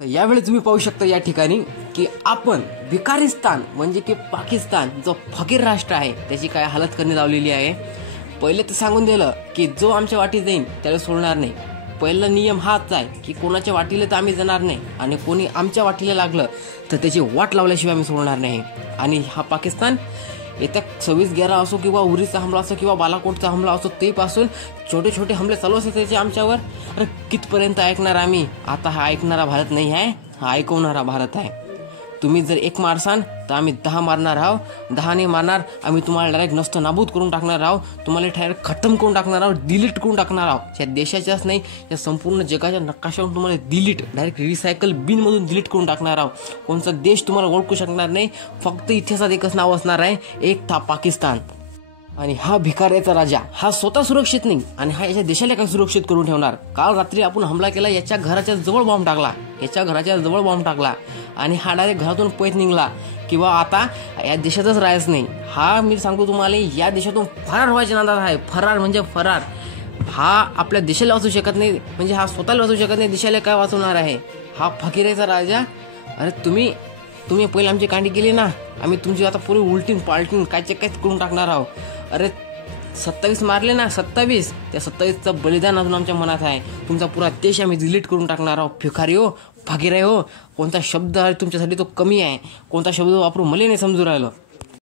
तर यावेळी तुम्ही पाहू शकता या ठिकाणी की आपण भिकारिस्तान म्हणजे की पाकिस्तान जो फकीर राष्ट्र आहे त्याची काय हालत करण्यात लावलेली आहे। पहिले तर सांगून दिलं की जो आमच्या वाटी जाईल त्याला सोडणार नाही। पहिला नियम हाच आहे की कोणाच्या वाटीला तर आम्ही जाणार नाही आणि कोणी आमच्या वाटीला लागलं तर त्याची वाट लावल्याशिवाय आम्ही सोडणार नाही। आणि हा पाकिस्तान येत्या 26/11 असो किंवा उरीचा हमला असो किंवा बालाकोटचा हमला असो ते पासून छोटे छोटे हमले चालू असतात त्याचे आमच्यावर। अरे कितपर्यंत ऐकणार आम्ही? आता हा ऐकणारा भारत नाही आहे, हा ऐकवणारा भारत आहे। तुम्ही जर एक मारसान तर आम्ही 10 मारणार आहोत, 10 ने मारणार आम्ही तुम्हाला डायरेक्ट नष्ट नाबूद करून टाकणार आहोत, तुम्हाला डायरेक्ट खतम करून टाकणार आहोत, डिलीट करून टाकणार आहोत। या देशाच्याच नाही या संपूर्ण जगाच्या नकाशावरून तुम्हाला डिलीट डायरेक्ट रिसायकल बिन मधून डिलीट करून टाकणार आहोत। कोणता देश तुम्हाला ओळखू शकणार नाही, फक्त इतिहासात एकच नाव असणार आहे, एक था पाकिस्तान। आणि हा भिकाऱ्याचा राजा हा स्वतः सुरक्षित नाही आणि हा याच्या देशाला काय सुरक्षित करून ठेवणार। काल रात्री आपण हमला केला, याच्या घराच्या जवळ बॉम्ब टाकला, आणि हा डायरेक्ट घरातून पळत निघाला किंवा आता या देशातच राहायचं नाही। हा मी सांगतो तुम्हाला या देशातून फरार व्हायच्या नादात आहे, फरार म्हणजे फरार। हा आपल्या देशाला वाचू शकत नाही, म्हणजे हा स्वतःला वाचू शकत नाही, देशाला काय वाचवणार आहे हा फकीराचा राजा। अरे तुम्ही पहिले आमची कांडी केली ना, आम्ही तुमची आता पुरी उलटीन पालटीन काय करून टाकणार आहोत। अरे 27 मारले ना, 27 त्या 27चं बलिदान अजून आमच्या मनात आहे। तुमचा पुरा देश आम्ही डिलीट करून टाकणार आहोत। भिकारी हो, फकीर हो, कोणता शब्द आहे तुमच्यासाठी तो कमी आहे, कोणता शब्द वापरू मला नाही समजू राहिलं।